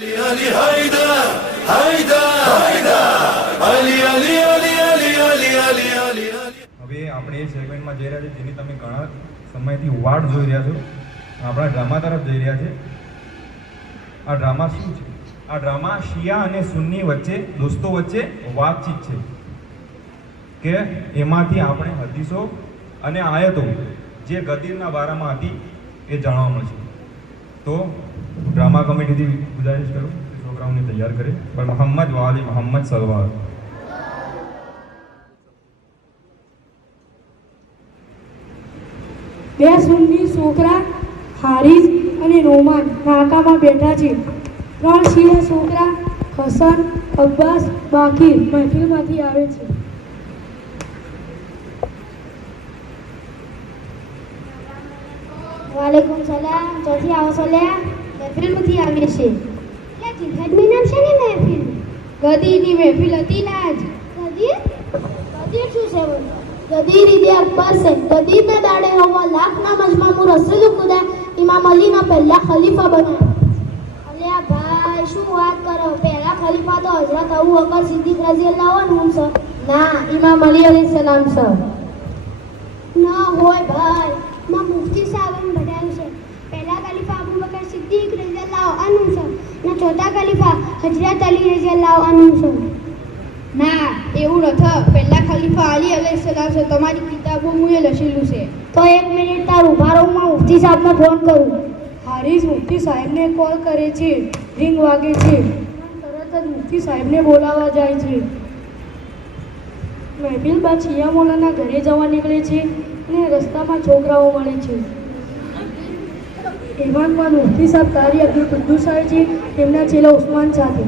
હવે આપણે એ સેગમેન્ટમાં જઈ રહ્યા છીએ જેની તમે ઘણા સમયથી વાટ જોઈ રહ્યા છો. આપણા ડ્રામા તરફ જઈ રહ્યા છે. આ ડ્રામા શું છે? આ ડ્રામા શિયા અને સુન્ની વચ્ચે, દોસ્તો વચ્ચે વાતચીત છે કે એમાંથી આપણે હદીસો અને આયતો જે ગદીરના બારામાં હતી એ જાણવા મળશે. તો ડ્રામા કમિટીથી ગુજારિશ કરું કે છોકરાઓને તૈયાર કરે. પર મોહમ્મદ વાલી મોહમ્મદ સલવાર. બે સુન્ની છોકરા હારિસ અને રોમાન નાકામાં બેઠા છે. 3 શિયા છોકરા હસન, અબ્બાસ, બાકીર મહેફિલમાંથી આવે છે. વાલેકુમ સલામ. ચોથી આવો સોલ્યા મહેફિલમાંથી આવે છે. એટલે જિહાદની નામ છે ને મહેફિલ? ગદીની મહેફિલ હતી ને આજ. ગદી શું છે બોલ? गदीर इदे अकबर से गदीर में दाड़े हुआ लाख ना मजमा रसूल खुदा इमाम अली ना पहला खलीफा बना. अरे भाई शू बात करो? पहला खलीफा तो हजरत अबू बकर सिद्दीक रजी अल्लाह अन्हु से ना इमाम अली अलैहि सलाम से ना होय भाई. मां मुफ्ती साहब ने बताया છે पहला खलीफा अबू बकर सिद्दीक रजी अल्लाह अन्हु से ना चौथा खलीफा हजरत अली रजी अल्लाह अन्हु से ना એવું નથી. પહેલા ખલીફા અલી અલૈહિસ્સલામ છે. તમારી કિતાબોમાં એ લખેલું છે. તો 1 મિનિટ તાર ઊભા રહો, હું મુફ્તી સાહેબને ફોન કરું. હારિસ મુફ્તી સાહેબને કોલ કરે છે. રિંગ વાગે છે. તરત જ મુફ્તી સાહેબને બોલાવવા જાય છે. મહેફિલ બાદ શિયા મૌલાના ઘરે જવા નીકળે છે અને રસ્તામાં છોકરાઓ મળે છે. એવામાં મુફ્તી સાહેબ કારી અબ્દુલ કુદ્દુસ આવે છે તેમના ચેલા ઉસ્માન સાથે.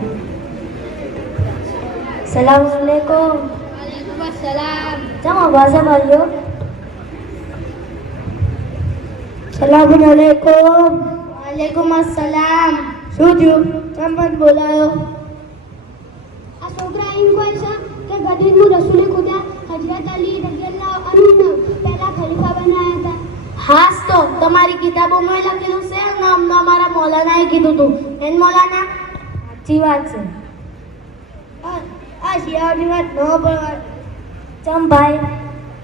સલામ અલૈકુમ. વાલેકુમ સલામ. જમા ભાષા બોલ્યો. સલામ અલૈકુમ. વાલેકુમ સલામ. શું થયું? કેમ પણ બોલાયો? આ છોકરા એમ કહે છે કે ગદીરનું રસૂલે ખુદા હજરત અલી રઝિયલ્લાહુ અન્હુ પહેલા ખલીફા બનાયા હતા. હાસ તો તમારી કિતાબોમાં લખેલું છે ને અમને અમારા મૌલાનાએ કીધું હતું. એન મૌલાના સાચી વાત છે. આ શિયાની વાત ન પડવા. ચમ ભાઈ,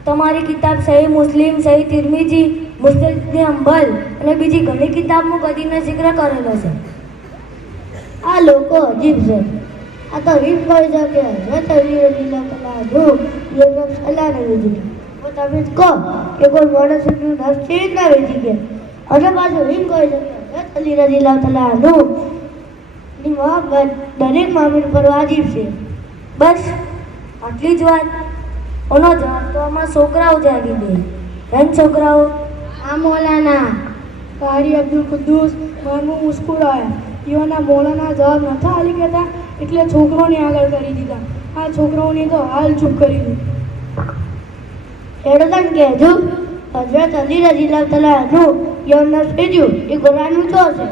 તમારી કિતાબ સહી મુસ્લિમ, સહી તિરમિજી, મુસ્તદરક અંબલ અને બીજી ઘણી કિતાબમાં ગદીનો જિક્ર કરેલો છે. આ લોકો અજીબ છે. આ તો રીત કરી છે કે હજરત અલી રઝિયલ્લાહુ તાલા અન્હુ અલ્લાહ ને વેચી ગયા. તમે જ કહો કે કોઈ માણસનું નફસ છે જ ના વેચી ગયા. અને પાછું રીત કરી છે કે હજરત અલી રઝિયલ્લાહુ તાલા અન્હુ ની મોહબ્બત દરેક મોમિન પર વાજિબ છે. બસ આટલી જ વાત? ઓનો જવાબ તો આમાં છોકરાઓ જાગી દે. બેન છોકરાઓ. આ મૌલાના કારી અબ્દુલ કુદ્દુસ માનું મુસ્કુરાયા. ઈવાના મૌલાના જવાબ નતા આલી કહેતા એટલે છોકરોને આગળ કરી દીધા. આ છોકરાઓને તો હાલ ચૂપ કરી દીધું. એડતન કહેજો હજરત અલી રઝિયલ્લાહુ તાલા અન્હુ યૌન નફીજુ એ કુરાનનું છો છે.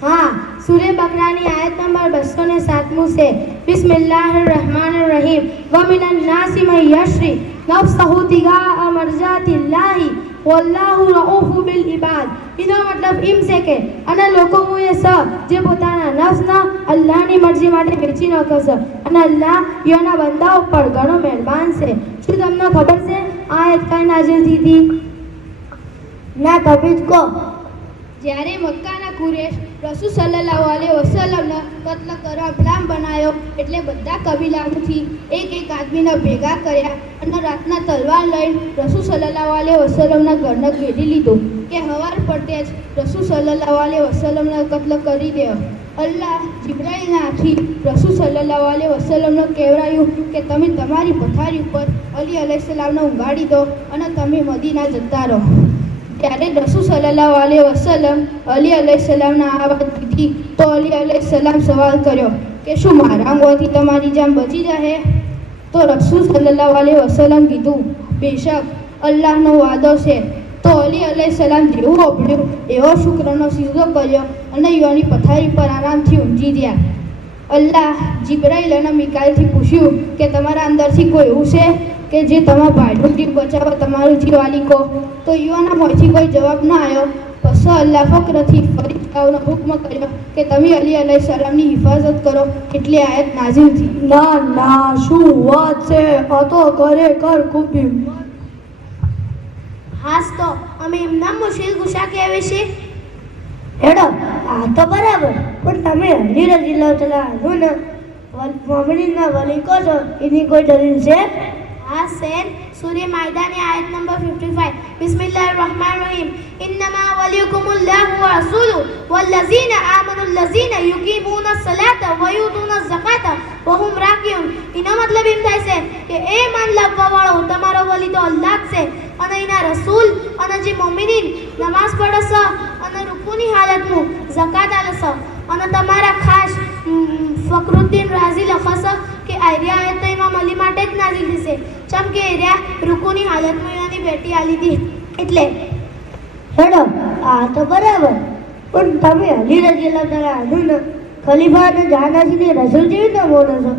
हाँ, सूर्य बकरानी आयत नंबर 207 से बिस्मिल्लाहिर्रहमानिर्रहीम व मिनन नासि मन यश्री नफ्सहु तिगा मरजातिल्लाहि वल्लाहु रऊफु बिल इबाद. એનો મતલબ એમ છે કે અને લોકો એ સ જે પોતાના નફ્સના અલ્લાહની મરજી માટે વેચી નાખે છે અને અલ્લાહ યોના બંદાઓ પર ઘણો મહેરબાન છે. શું તમને ખબર છે આ આયત કઈ નાઝિલ થઈ હતી? ના, તમે જ કહો. જ્યારે મક્કાના કુરેશ રસૂલ સલ્લલ્લાહુ અલૈહિ વસલ્લમનો કત્લ કરવા પ્લાન બનાવ્યો એટલે બધા કબીલામાંથી એક આદમીને ભેગા કર્યા અને રાતના તલવાર લઈને રસૂલ સલ્લલ્લાહુ અલૈહિ વસલ્લમના ઘરને ઘેરી લીધું કે હવાર પડતે જ રસૂલ સલ્લલ્લાહુ અલૈહિ વસલ્લમનો કત્લ કરી દેવો. અલ્લાહ જિબ્રાઈલના આથી રસૂલ સલ્લલ્લાહુ અલૈહિ વસલ્લમને કહેવાયું કે તમે તમારી પથારી ઉપર અલી અલૈહિસ્સલામને ઊંઘાડી દો અને તમે મદીના જતા રહો. ત્યારે રસૂલ સલ્લલ્લાહુ અલૈહિ વસલ્લમ અલી અલૈહિસ્સલામના આ વાત કીધી તો અલી અલૈહિસ્સલામ સવાલ કર્યો કે શું મારા મોંથી તમારી જાન બચી જશે? તો રસૂલ સલ્લલ્લાહુ અલૈહિ વસલ્લમ કીધું બેશક અલ્લાહનો વાદો છે. તો અલી અલૈહિસ્સલામ જેવું ઓપડ્યું એવો શુક્રનો સિજદો કર્યો અને યુવાની પથારી પર આરામથી ઊંઘી ગયા. અલ્લાહ જિબ્રાઈલ અને મિકાઈલથી પૂછ્યું કે તમારા અંદરથી કોઈ એવું છે કે જે તમારા ભાઈનું જીવ બચાવવા તમારું જીવ આલી કહો. તો યુવાના મોંથી કોઈ જવાબ ના આવ્યો. પછી અલ્લાહ ફક્રથી ફરી શિયાઓનો હુક્મ કર્યો કે તમે અલી અલૈહિસ્સલામની હિફાજત કરો એટલે આયત નાઝિલ થઈ. ના ના શું વાત છે, આ તો ખરેખર ખૂબ હાસ તો અમે એમના મુશ્કેલ ગુસ્સા કહેવે છે. હેડો આ તો બરાબર, પણ તમે અલી રજીલ્લાહુ તઆલા અન્હુને મોમિનીનના વલી કહો છો, એની કોઈ દલીલ છે? हाँ सैन सूर्य मायदा ने आयत नंबर 55 बिस्मिल्लाहिर्रहमानिर्रहीम इन्नमा वलियुकुमुल्लाहु व रसूलुहु वल्लज़ीना आमनुल्लज़ीना युकीमूनस सलाता व युतूनस ज़काता व हुम राकिऊन. એનો મતલબ એમ થાય છે કે એ માન લાવવા વાળો તમારો વલી તો અલ્લાહ જ છે અને એના રસૂલ અને જે મોમિનીન નમાઝ પઢે છે અને રૂકુની હાલતમાં ઝકાત આલે છે અને તમારા ખાસ ફકરુદ્દીન રાઝી લખે છે કે આર્યા આયત તો ઇમામ અલી માટે જ નાઝિલ થશે ચમ કે એર્યા રૂકુની હાલતમાં એની બેટી આલી હતી એટલે. હેડો આ તો બરાબર, પણ તમે અલી રજીલ્લાહુ તઆલા અન્હુને ખલીફા અને જાનાસીને રસૂલ જેવી રીતે બોલો છો?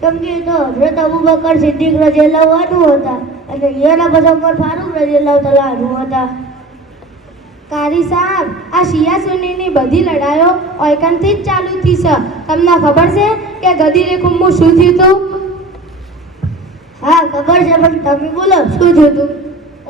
કેમ કે એ તો હઝરત અબૂબકર સિદ્દીક રજીલ્લાહુ અન્હુ હતા અને એના પછી ઉમર ફારૂક રજીલ્લાહુ તઆલા અન્હુ હતા. કારી સાહેબ, આ શિયા સુન્નીની બધી લડાઈઓ ઓયકનથી જ ચાલુ થઈ છે. તમને ખબર છે કે ગદીરે કુંભમાં શું થયું હતું? હા ખબર છે, પણ તમે બોલો શું થયું હતું?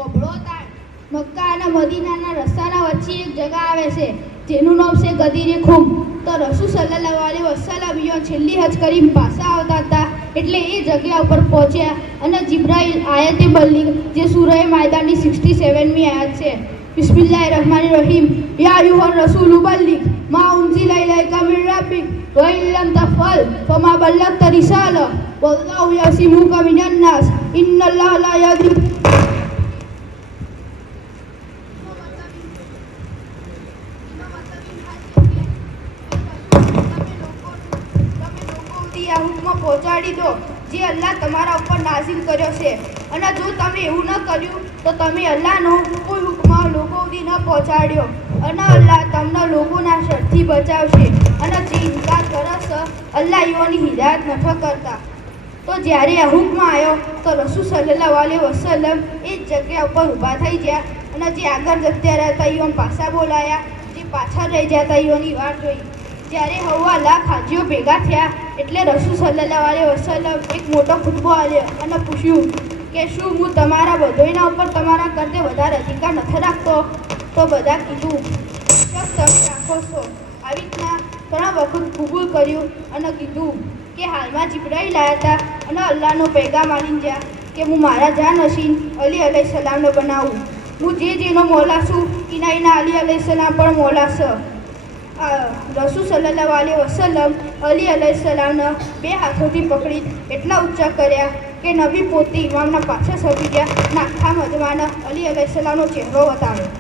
ઓબળો તાણ મક્કા અને મદીનાના રસ્તાના વચ્ચે એક જગા આવે છે જેનું નામ છે ગદીરે ખુમ. તો રસૂલ સલ્લલ્લાહુ અલૈહિ વસલ્લમ યો છેલ્લી હજ કરીને પાછા આવતા હતા એટલે એ જગ્યા ઉપર પહોંચ્યા અને જિબ્રાઈલ આયતે બલ્લિગ જે સૂરહ માયદાની 67મી આયત છે. बिस्मिल्लाहिर्रहमानिर्रहीम या अय्युहर रसूल बल्लिग मा उनज़िला इलैका मिन रब्बिक व इन लम तफ़अल फमा बल्लगता रिसाला वल्लाहु यसिमुका मिनन नास इन्नल्लाहा ला यहदी. આ હુકમ પહોંચાડી દો જે અલ્લાહ તમારા ઉપર નાઝિલ કર્યો છે અને જો તમે એવું ન કર્યું તો તમે અલ્લાહનો કોઈ હુકમ લોકો સુધી ન પહોંચાડ્યો અને અલ્લાહ તમને લોકોના શરથી બચાવશે અને જે ઇનકાર કરે છે અલ્લાહ એઓની હિદાયત નથી કરતા. તો જ્યારે આ હુકમ આવ્યો તો રસૂલ સલ્લલ્લાહુ અલૈહિ વસલ્લમ એ જ જગ્યા ઉપર ઊભા થઈ ગયા અને જે આગળ જતા રહ્યા એઓને પાછા બોલાયા, જે પાછળ રહી જતા એઓની વાત જોઈ. જ્યારે હવા લાખ હાજીઓ ભેગા થયા એટલે રસૂલ સલ્લલ્લાહુ અલૈહિ વસલ્લમ એક મોટો ખુતબો આપ્યો અને પૂછ્યું કે શું હું તમારા બધોયના ઉપર તમારા કરતે વધારે અધિકાર નથી રાખતો? તો બધા કીધું કે તમે રાખો છો. આવી રીતના ઘણા વખત કબૂલ કર્યું અને કીધું કે હાલમાં જિબ્રાઈલ આવ્યા હતા અને અલ્લાહનો પૈગામ આલીને ગયા કે હું મારા જાનશીન અલી અલૈહિસ્સલામને બનાવું. હું જેનો મોલા છું એના અલી અલૈહિસ્સલામ પણ મોલા છે. રસૂલ સલ્લલ્લાહુ અલૈહિ વસલ્લમ અલી અલૈહિસ્સલામને બે હાથોથી પકડી એટલા ઊંચા કર્યા કે નબી પોતે ઇમામના પાછળ સરી ગયા અને આખા મજમાને અલી અલૈહિસ્સલામનો ચહેરો બતાવ્યો.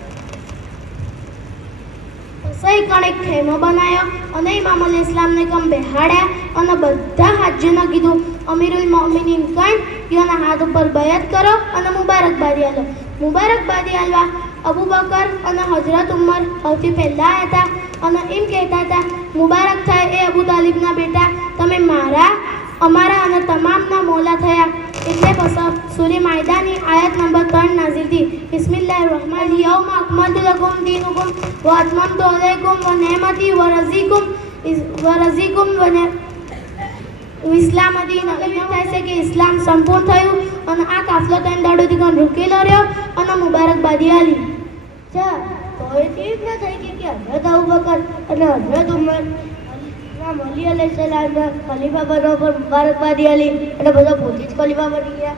સહી કણેક ખેમો બનાવ્યો અને ઇમામ અલી ઇસ્લામને કમ બેહાડ્યા અને બધા હાજીઓને કીધું અમીરુલ મોમિનીન કણ યોના હાથ ઉપર બયાત કરો અને મુબારકબાદી આલો. મુબારકબાદી આલવા અબૂબકર અને હજરત ઉમર સૌથી પહેલાં આવ્યા હતા અને એમ કહેતા હતા મુબારક થાય એ અબુ તાલિબના બેટા, તમે અમારા અને તમામના મોલા થયા. એટલે પછી સૂર્ય માયદાની આયત નંબર 3 નાઝિલ થઈ. બિસ્મિલ્લાહિર્રહમાનિર્રહીમ યૌમા અકમલતુ લકુમ દીનુકુમ વ અતમમતુ અલૈકુમ વ નિઅમતી વ રઝીકુમ ઇસ્લામ દીન. એમ થાય છે કે ઇસ્લામ સંપૂર્ણ થયું અને આ કાફલો 3 દાડોથી પણ રૂકેલો રહ્યો અને મુબારકબાદી આલી. અચ્છા, તો એ કેવી રીતના થઈ ગઈ કે હઝરત અબૂબકર અને હઝરત ઉમર ઇમામ અલી અલૈહિસ્સલામના ખલીફા બનવા પર મુબારકબાદી આલી અને બધા પોતે જ ખલીફા બની ગયા?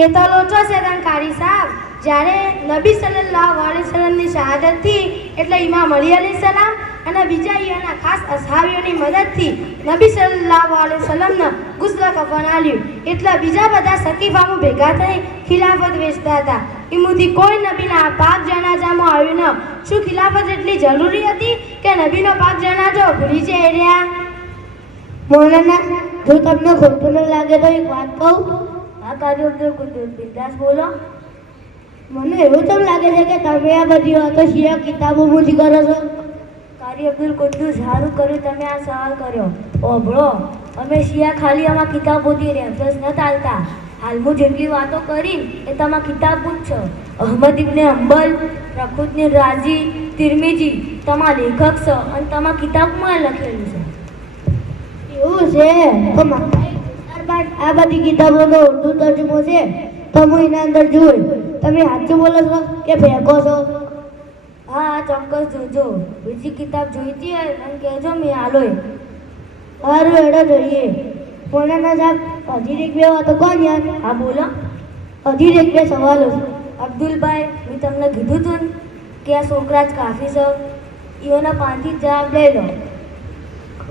એ તો લોચો છે કારી સાહેબ. જ્યારે નબી સલ્લલ્લાહુ અલૈહિ વસલ્લમની શહાદત થઈ એટલે ઇમામ અલી અલૈહિસ્સલામ અને બીજા એના ખાસ અસહાબીઓની મદદથી નબી સલ્લલ્લાહુ અલૈહિ વસલ્લમને ગુસ્લ કફન આલ્યું. એટલે બીજા બધા સકીફામાં ભેગા થઈ ખિલાફત વેચતા હતા. એમાંથી કોઈ નબીના પાક જનાઝામાં આવ્યું ન. શું ખિલાફત એટલી જરૂરી હતી કે નબીનો પાક જનાઝો ભૂલી જઈ રહ્યા? મૌલાના, જો તમને ખોટું ન લાગે તો એક વાત કહું? આ કાર્ય બિંદાસ બોલો. મને એવું તો લાગે છે કે તમે આ બધી વાતો શિયા કિતાબો મૂજી કરો છો. કાર્ય અબ્દુલ કુદ્દુસ, સારું કર્યું તમે આ સવાલ કર્યો. ઓભળો, અમે શિયા ખાલી આમાં કિતાબોથી રેફરન્સ ન ચાલતા. હાલમાં જેટલી વાતો કરી એ તમારા કિતાબ જ છે. અહમદ ઇબ્ને હંબલ, ફખરુદ્દીન રાઝી, તિરમિજી તમારા લેખક છે અને તમારા કિતાબમાં લખેલું છે. એવું છે તો આ બધી કિતાબોનો ઉર્દુ તર્જુમો છે તો હું એના અંદર જોઈ. તમે સાચું બોલો છો કે ફેંકો છો? હા ચોક્કસ જોજો. બીજી કિતાબ જોઈતી હોય મને કહેજો, મેં આલોય. સારું એડો જોઈએ. મોલાના સાહેબ અધીર એક બે વાતો કોણ યાર? હા બોલો. અધીર એક બે સવાલો છે. અબ્દુલભાઈ, મેં તમને કીધું હતું ને કે આ છોકરા જ કાફી છે, એઓના પાનથી જવાબ લઈ લો.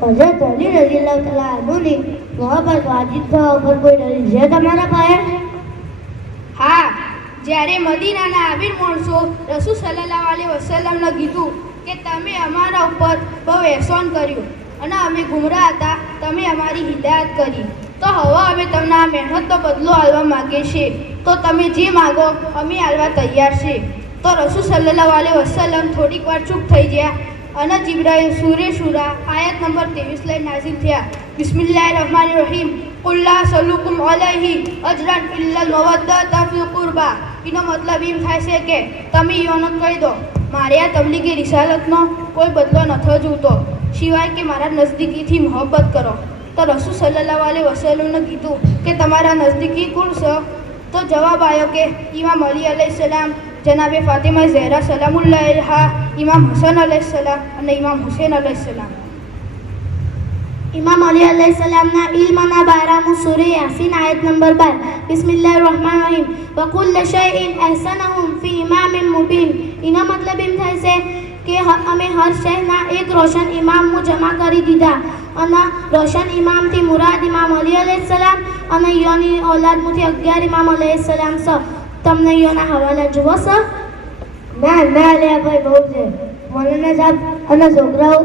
હજરત અલી રઝિયલ્લાહુ તઆલા અન્હુની મોહબ્બત વાજિબ થવા ઉપર કોઈ દલીલ છે તમારા પાસે? હા, જ્યારે મદીનાના આબિદ માણસો રસૂલ સલ્લલ્લાહુ અલૈહિ વસલ્લમને કીધું કે તમે અમારા ઉપર બહુ એહસાન કર્યું અને અમે ગુમરાહ હતા, તમે અમારી હિદાયત કરી, તો હવે અમે તમને આ મહેનતનો બદલો આપવા માંગીએ છીએ, તો તમે જે માગો અમે આપવા તૈયાર છીએ. તો રસૂલ સલ્લલ્લાહુ અલૈહિ વસલ્લમ થોડીક વાર ચૂપ થઈ ગયા અને જિબ્રાઈલ સૂરે શુરા આયત નંબર 23 લઈને નાઝિલ થયા. બિસ્મિલ્લાહિર રહમાનિર રહીમ. કુલ લા સલુકુમ અલૈહિ અજરન ઇલ્લા મવદ્દતા ફિલ કુરબા. એનો મતલબ એમ થાય છે કે તમે યોનો કહી દો મારે આ તબલીગી રિસાલતનો કોઈ બદલો નથી જોતો સિવાય કે મારા નજદીકીથી મોહબ્બત કરો. તો રસૂલ સલ્લલ્લાહુ અલૈહિ વસલ્લમને કીધું કે તમારા નજદીકી કોણ છે? તો જવાબ આવ્યો કે ઇમામ અલી અલૈહિસ્સલામ, જનાબે ફાતિમા ઝહેરા સલામુલ્લાહ અલૈહા, ઇમામ હસન અલૈહિસ્સલામ અને ઇમામ હુસૈન અલૈહિસ્સલામ. इमाम अली अलैहिस्सलामना इल्मना बारामु सूरे यासीन आयत नंबर 12. बिस्मिल्लाहिर रहमानिर रहीम. व कुल्ल शay'in ahsanahum fi imamin mubin. એનો મતલબ એમ થાય છે કે અમે હર શહેરના એક રોશન ઇમામનું જમા કરી દીધા અને રોશન ઇમામથી મુરાદ ઇમામ અલી અલૈહિસ્સલામ અને ઈયોની ઔલાદમાંથી 11 ઇમામ અલૈહિસ્સલામ છે. તમને ઈયોના હવાલા જુઓ છો? ના ના લે ભાઈ, બહુ છે. મોલાના સાહેબ અને છોકરાઓ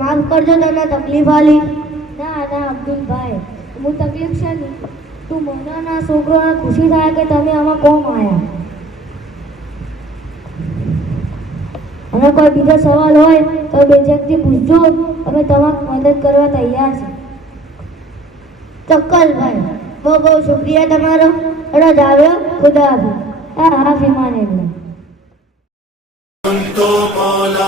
માફ કરજો, તમને તકલીફ આલી. ના ના અબ્દુલભાઈ, હું તકલીફ છે નહીં. તું મોલાના છોકરાઓને ખુશી થાય કે તમે આમાં કોમ આવ્યા. અને કોઈ બીજો સવાલ હોય તો બેજકથી પૂછજો, અમે તમારી મદદ કરવા તૈયાર છે. ચોક્કસ ભાઈ, બહુ બહુ શુક્રિયા તમારો. અરજ આવ્યો. ખુદા હાફિઝ. હા હાફિઝ માને. तो मौला